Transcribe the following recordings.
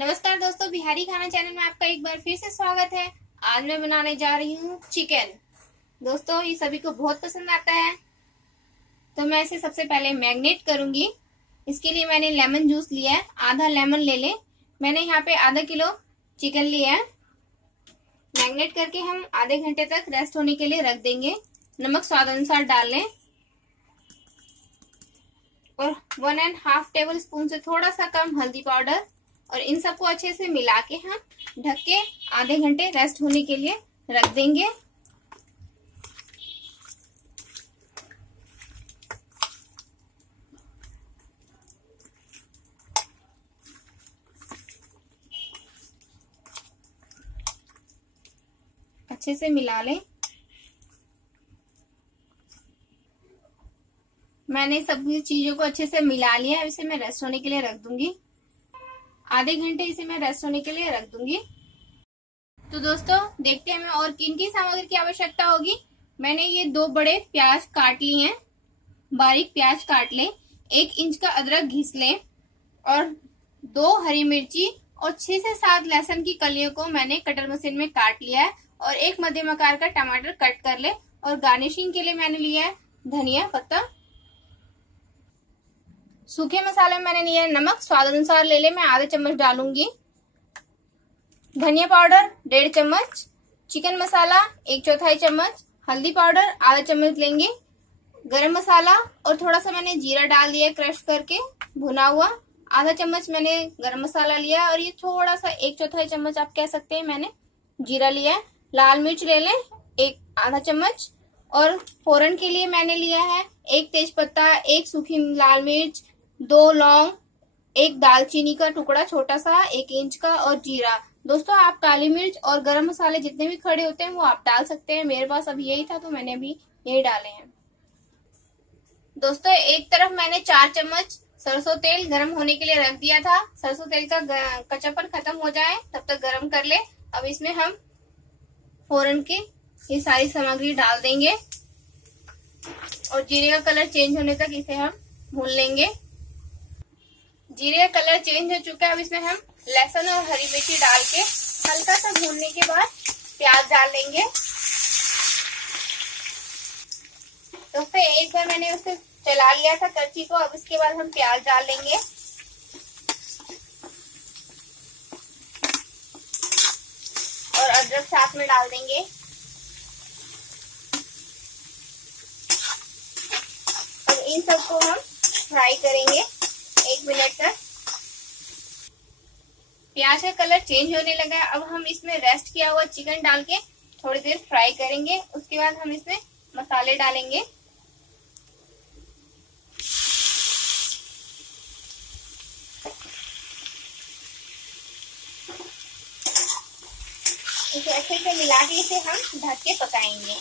नमस्कार दोस्तों, बिहारी खाना चैनल में आपका एक बार फिर से स्वागत है। आज मैं बनाने जा रही हूँ चिकन। दोस्तों, ये सभी को बहुत पसंद आता है, तो मैं इसे सबसे पहले मैरिनेट करूंगी। इसके लिए मैंने लेमन जूस लिया है, आधा लेमन ले लें। मैंने यहाँ पे आधा किलो चिकन लिया है। मैरिनेट करके हम आधे घंटे तक रेस्ट होने के लिए रख देंगे। नमक स्वाद अनुसार डाल लें और 1.5 टेबल स्पून से थोड़ा सा कम हल्दी पाउडर, और इन सबको अच्छे से मिला के हम ढक के आधे घंटे रेस्ट होने के लिए रख देंगे। अच्छे से मिला लें। मैंने सभी चीजों को अच्छे से मिला लिया। अब इसे मैं रेस्ट होने के लिए रख दूंगी। आधे घंटे इसे मैं रेस्ट होने के लिए रख दूंगी। तो दोस्तों, देखते हैं हमें और किन की सामग्री की आवश्यकता होगी। मैंने ये 2 बड़े प्याज काट लिए हैं, बारीक प्याज काट लें। 1 इंच का अदरक घिस लें और 2 हरी मिर्ची और 6 से 7 लहसुन की कलियों को मैंने कटर मशीन में काट लिया है, और 1 मध्यम आकार का टमाटर कट कर ले। और गार्निशिंग के लिए मैंने लिया है धनिया पत्ता। सूखे मसाले में मैंने लिया है नमक, स्वाद अनुसार ले ले, मैं आधा चम्मच डालूंगी। धनिया पाउडर 1.5 चम्मच, चिकन मसाला 1/4 चम्मच, हल्दी पाउडर आधा चम्मच लेंगे, गरम मसाला और थोड़ा सा मैंने जीरा डाल दिया क्रश करके भुना हुआ। आधा चम्मच मैंने गरम मसाला लिया, और ये थोड़ा सा 1/4 चम्मच आप कह सकते हैं मैंने जीरा लिया है। लाल मिर्च ले लें 1 आधा चम्मच, और फोरन के लिए मैंने लिया है 1 तेज पत्ता, 1 सूखी लाल मिर्च, 2 लौंग, 1 दालचीनी का टुकड़ा छोटा सा 1 इंच का, और जीरा। दोस्तों, आप काली मिर्च और गरम मसाले जितने भी खड़े होते हैं वो आप डाल सकते हैं। मेरे पास अभी यही था तो मैंने अभी यही डाले हैं। दोस्तों, एक तरफ मैंने 4 चम्मच सरसों तेल गरम होने के लिए रख दिया था। सरसों तेल का कच्चापन खत्म हो जाए तब तक गरम कर ले। अब इसमें हम फोरन की ये सारी सामग्री डाल देंगे, और जीरे का कलर चेंज होने तक इसे हम भून लेंगे। जीरे का कलर चेंज हो चुका है। अब इसमें हम लहसुन और हरी मिर्ची डाल के हल्का सा भूनने के बाद प्याज डाल लेंगे। दोस्तों, एक बार मैंने उसे चला लिया था करछी को। अब इसके बाद हम प्याज डाल लेंगे, और अदरक साथ में डाल देंगे, और इन सबको हम फ्राई करेंगे 1 मिनट तक। प्याज का कलर चेंज होने लगा है। अब हम इसमें रेस्ट किया हुआ चिकन डाल के थोड़ी देर फ्राई करेंगे। उसके बाद हम इसमें मसाले डालेंगे। इसे अच्छे से मिला के इसे हम ढक के पकाएंगे।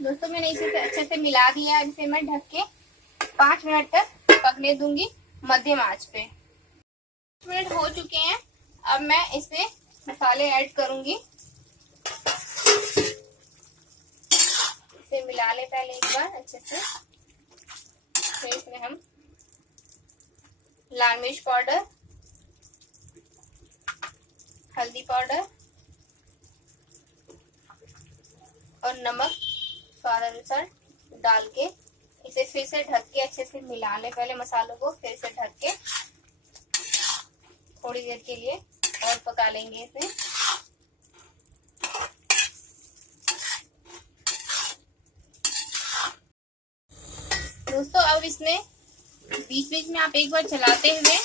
दोस्तों, मैंने इसे अच्छे से मिला दिया है। इसे मैं ढक के 5 मिनट तक पकने दूंगी मध्यम आंच पे। 5 मिनट हो चुके हैं। अब मैं इसमें मसाले ऐड करूंगी। इसे मिला ले पहले एक बार अच्छे से। फिर इसमें हम लाल मिर्च पाउडर, हल्दी पाउडर और नमक स्वाद अनुसार डाल के इसे फिर से ढक के अच्छे से मिला ले पहले मसालों को। फिर से ढक के थोड़ी देर के लिए और पका लेंगे इसे। दोस्तों, अब इसमें बीच बीच में आप एक बार चलाते हुए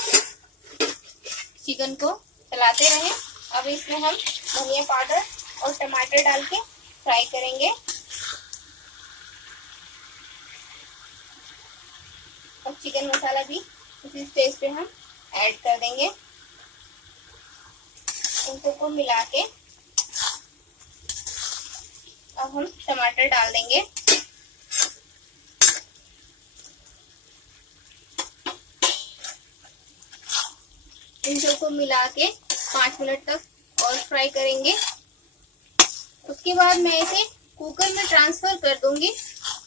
चिकन को चलाते रहें। अब इसमें हम धनिया पाउडर और टमाटर डाल के फ्राई करेंगे, और चिकन मसाला भी इसी स्टेज पे हम ऐड कर देंगे। इन सबको मिला के अब हम टमाटर डाल देंगे। इन सबको मिला के 5 मिनट तक और फ्राई करेंगे। उसके बाद मैं इसे कुकर में ट्रांसफर कर दूंगी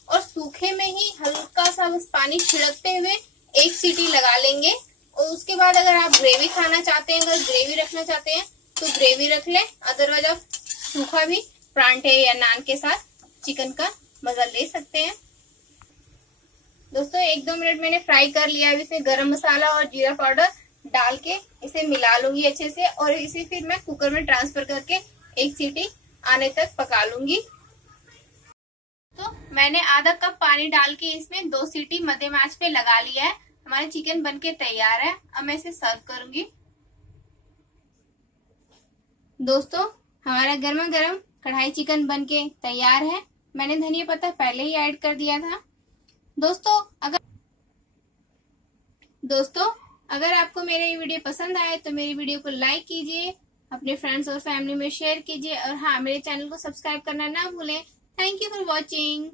और सूखे में ही हल्का सा बस पानी छिड़कते हुए एक सीटी लगा लेंगे। और उसके बाद अगर आप ग्रेवी खाना चाहते हैं, अगर ग्रेवी रखना चाहते हैं तो ग्रेवी रख लें, अदरवाइज आप सूखा भी परांठे या नान के साथ चिकन का मजा ले सकते हैं। दोस्तों 1-2 मिनट मैंने फ्राई कर लिया। अभी इसमें गरम मसाला और जीरा पाउडर डाल के इसे मिला लूंगी अच्छे से, और इसे फिर मैं कुकर में ट्रांसफर करके एक सीटी आने तक पका लूंगी। तो मैंने आधा कप पानी डाल के इसमें 2 सीटी मध्यम आंच पे लगा लिया है। हमारा चिकन बनके तैयार है। अब मैं इसे सर्व करूंगी। दोस्तों हमारा गर्मा गर्म कढ़ाई चिकन बनके तैयार है। मैंने धनिया पत्ता पहले ही ऐड कर दिया था। दोस्तों अगर आपको मेरा ये वीडियो पसंद आए तो मेरी वीडियो को लाइक कीजिए, अपने फ्रेंड्स और फैमिली में शेयर कीजिए, और हाँ, मेरे चैनल को सब्सक्राइब करना ना भूलें। Thank you for watching.